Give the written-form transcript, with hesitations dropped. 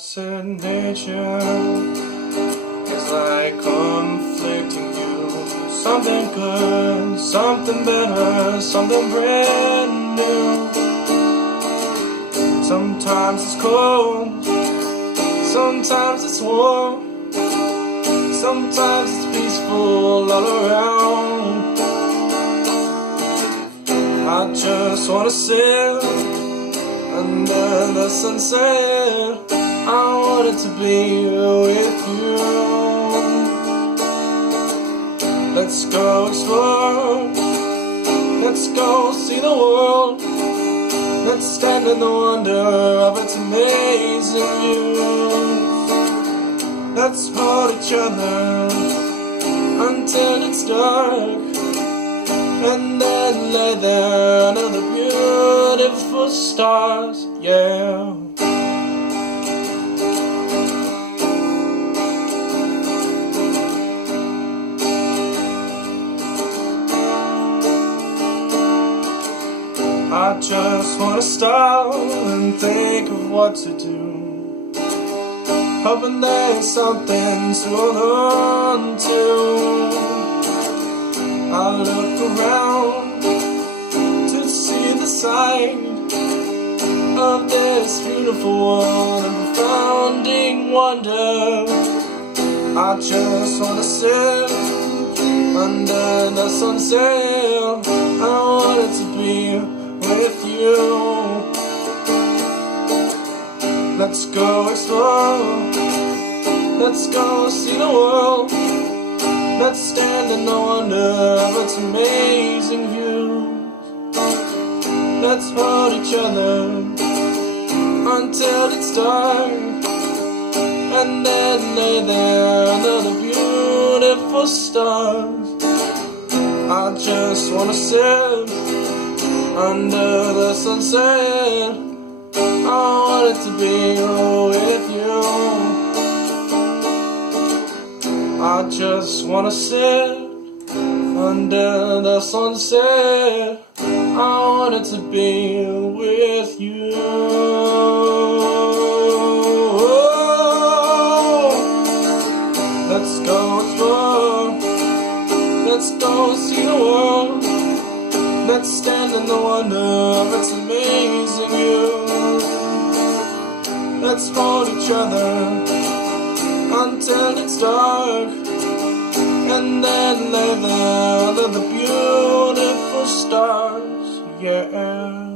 Said nature is like conflicting views. Something good, something better, something brand new. Sometimes it's cold, sometimes it's warm, sometimes it's peaceful all around. I just wanna sit under the sunset. I wanted to be with you. Let's go explore, let's go see the world. Let's stand in the wonder of its amazing views. Let's hold each other until it's dark, and then lay there under the beautiful stars, yeah. I just wanna stop and think of what to do, hoping there's something to hold on to. I look around to see the sight of this beautiful world and founding wonder. I just wanna sit under the sunset. I wanted to be with you. Let's go explore, let's go see the world. Let's stand in the wonder of its amazing views. Let's hold each other until it's dark, and then lay there under the beautiful stars. I just wanna sit under the sunset. I wanted to be with you. I just wanna sit under the sunset. I wanted to be with you. Let's go explore, let's go see the world. Let's stand in the wonder of its amazing views. Let's hold each other until it's dark, and then lay there under the beautiful stars, yeah.